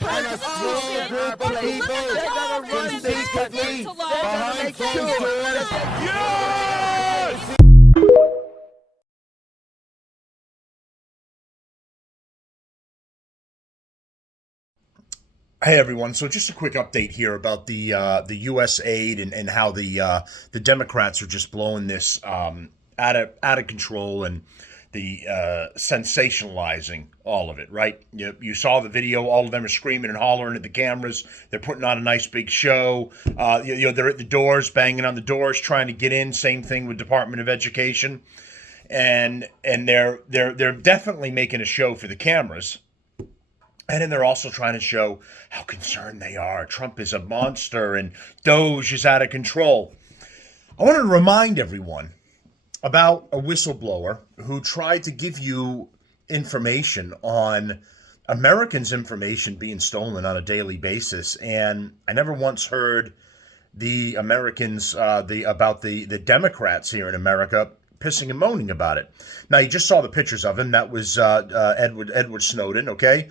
and a small group of people can secretly, behind closed doors, yes! Hey everyone! So just a quick update here about the Usaid and how the Democrats are just blowing this out of control and the sensationalizing all of it. Right? You saw the video. All of them are screaming and hollering at the cameras. They're putting on a nice big show. They're at the doors, banging on the doors, trying to get in. Same thing with Department of Education, and they're definitely making a show for the cameras. And then they're also trying to show how concerned they are. Trump is a monster and Doge is out of control. I want to remind everyone about a whistleblower who tried to give you information on Americans' information being stolen on a daily basis. And I never once heard the Americans, about the Democrats here in America pissing and moaning about it. Now, you just saw the pictures of him. That was Edward Snowden, okay?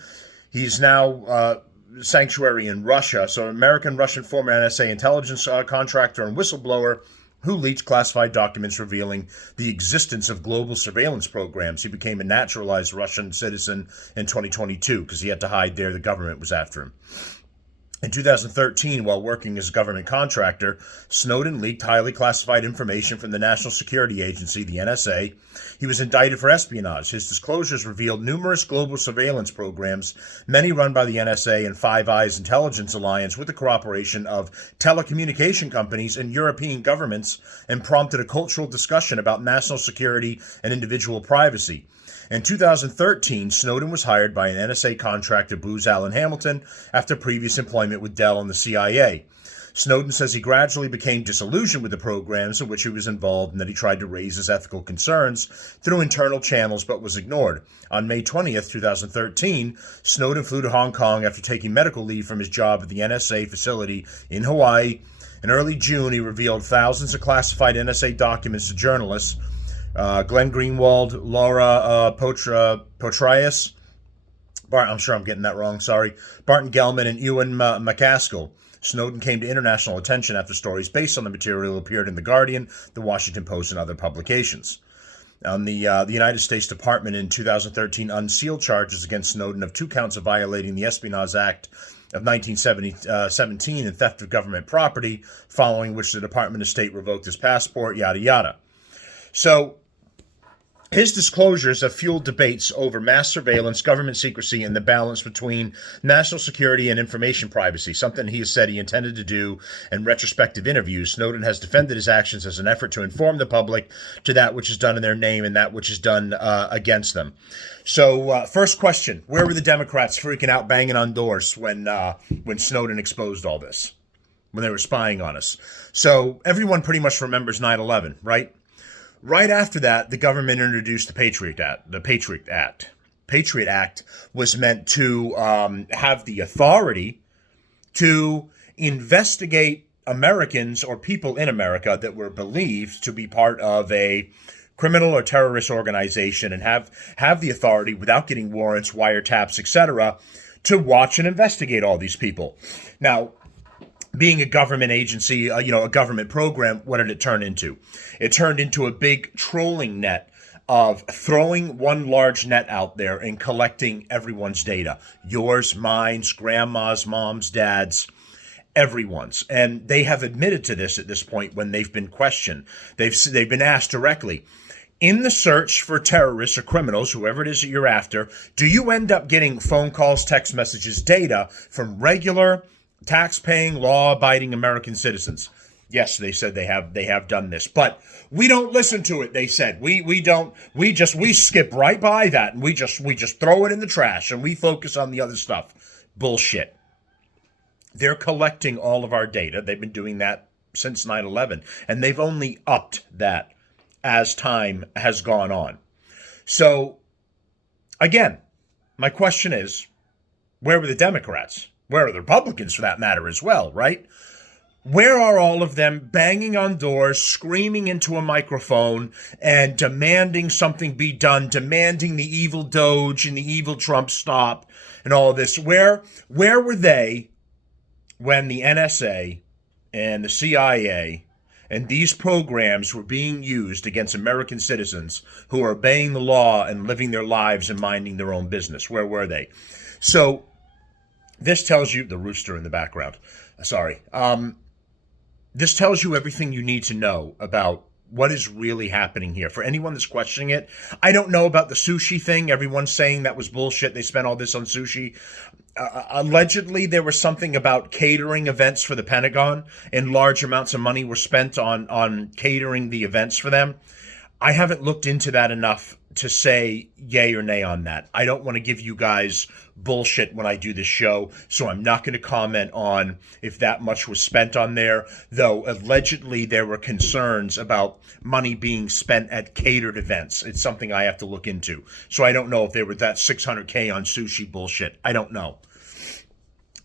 He's now sanctuary in Russia. So American-Russian former NSA intelligence contractor and whistleblower who leaked classified documents revealing the existence of global surveillance programs. He became a naturalized Russian citizen in 2022 because he had to hide there. The government was after him. In 2013, while working as a government contractor, Snowden leaked highly classified information from the National Security Agency, the NSA. He was indicted for espionage. His disclosures revealed numerous global surveillance programs, many run by the NSA and Five Eyes Intelligence Alliance with the cooperation of telecommunication companies and European governments, and prompted a cultural discussion about national security and individual privacy. In 2013, Snowden was hired by an NSA contractor, Booz Allen Hamilton, after previous employment with Dell and the CIA. Snowden says he gradually became disillusioned with the programs in which he was involved and that he tried to raise his ethical concerns through internal channels but was ignored. On May 20th, 2013, Snowden flew to Hong Kong after taking medical leave from his job at the NSA facility in Hawaii. In early June, he revealed thousands of classified NSA documents to journalists. Glenn Greenwald, Laura Potrias, I'm sure I'm getting that wrong, sorry, Barton Gellman, and Ewan McCaskill. Snowden came to international attention after stories based on the material appeared in The Guardian, The Washington Post, and other publications. The United States Department in 2013 unsealed charges against Snowden of 2 counts of violating the Espionage Act of 1917 and theft of government property, following which the Department of State revoked his passport, yada yada. So, his disclosures have fueled debates over mass surveillance, government secrecy, and the balance between national security and information privacy, something he has said he intended to do in retrospective interviews. Snowden has defended his actions as an effort to inform the public to that which is done in their name and that which is done against them. So, first question, where were the Democrats freaking out, banging on doors when Snowden exposed all this, when they were spying on us? So, everyone pretty much remembers 9/11, right? Right after that, the government introduced the Patriot Act. Patriot Act was meant to have the authority to investigate Americans or people in America that were believed to be part of a criminal or terrorist organization and have the authority, without getting warrants, wiretaps, etc., to watch and investigate all these people. Now, being a government agency, a government program, what did it turn into? It turned into a big trolling net of throwing one large net out there and collecting everyone's data. Yours, mine, grandma's, mom's, dad's, everyone's. And they have admitted to this at this point when they've been questioned. They've been asked directly, in the search for terrorists or criminals, whoever it is that you're after, do you end up getting phone calls, text messages, data from regular tax-paying, law-abiding American citizens? Yes, they said they have done this, but we don't listen to it. They said we skip right by that and we just throw it in the trash and we focus on the other stuff. Bullshit. They're collecting all of our data. They've been doing that since 9/11, and they've only upped that as time has gone on. So, again, my question is, where were the Democrats? Where are the Republicans, for that matter, as well, right? Where are all of them banging on doors, screaming into a microphone, and demanding something be done, demanding the evil Doge and the evil Trump stop, and all of this? Where were they when the NSA and the CIA and these programs were being used against American citizens who are obeying the law and living their lives and minding their own business? Where were they? So this tells you, the rooster in the background, sorry. This tells you everything you need to know about what is really happening here. For anyone that's questioning it, I don't know about the sushi thing. Everyone's saying that was bullshit. They spent all this on sushi. Allegedly, there was something about catering events for the Pentagon, and large amounts of money were spent on catering the events for them. I haven't looked into that enough to say yay or nay on that. I don't want to give you guys bullshit when I do this show, so I'm not going to comment on if that much was spent on there, though allegedly there were concerns about money being spent at catered events. It's something I have to look into. So I don't know if they were that $600K on sushi bullshit. I don't know.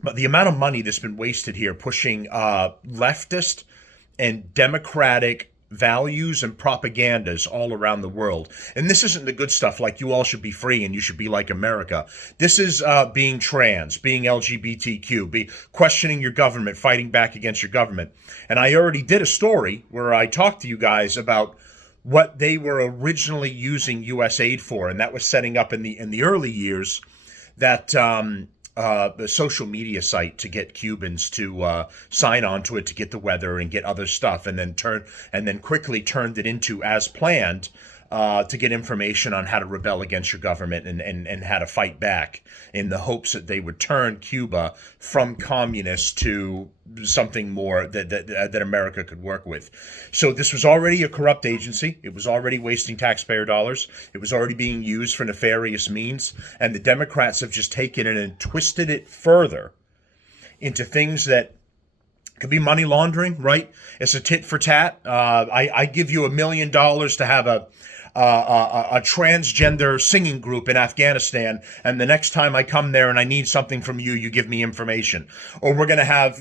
But the amount of money that's been wasted here pushing leftist and democratic values and propagandas all around the world. And this isn't the good stuff like you all should be free and you should be like America. This is being trans, being LGBTQ, questioning your government, fighting back against your government. And I already did a story where I talked to you guys about what they were originally using Usaid for, and that was setting up in the early years that the social media site to get Cubans to sign on to it, to get the weather and get other stuff, and then quickly turned it into, as planned, to get information on how to rebel against your government and how to fight back, in the hopes that they would turn Cuba from communist to something more that America could work with. So this was already a corrupt agency. It was already wasting taxpayer dollars. It was already being used for nefarious means. And the Democrats have just taken it and twisted it further into things that could be money laundering, right? It's a tit for tat. I give you $1 million to have a transgender singing group in Afghanistan, and the next time I come there and I need something from you, you give me information. Or we're going to have,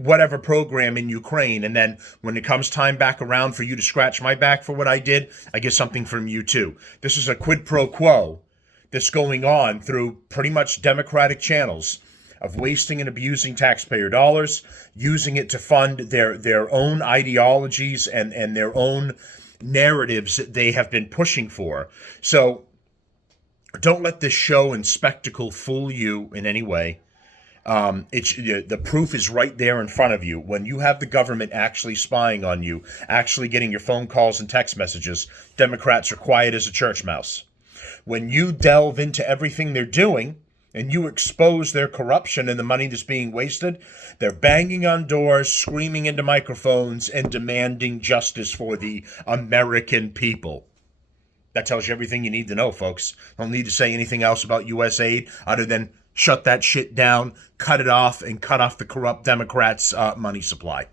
whatever program in Ukraine, and then when it comes time back around for you to scratch my back for what I did, I get something from you too. This is a quid pro quo that's going on through pretty much democratic channels of wasting and abusing taxpayer dollars, using it to fund their own ideologies and their own narratives that they have been pushing for. So don't let this show and spectacle fool you in any way. The proof is right there in front of you. When you have the government actually spying on you, actually getting your phone calls and text messages, Democrats are quiet as a church mouse. When you delve into everything they're doing and you expose their corruption and the money that's being wasted, they're banging on doors, screaming into microphones, and demanding justice for the American people. That tells you everything you need to know, folks. Don't need to say anything else about Usaid other than shut that shit down, cut it off, and cut off the corrupt Democrats' money supply.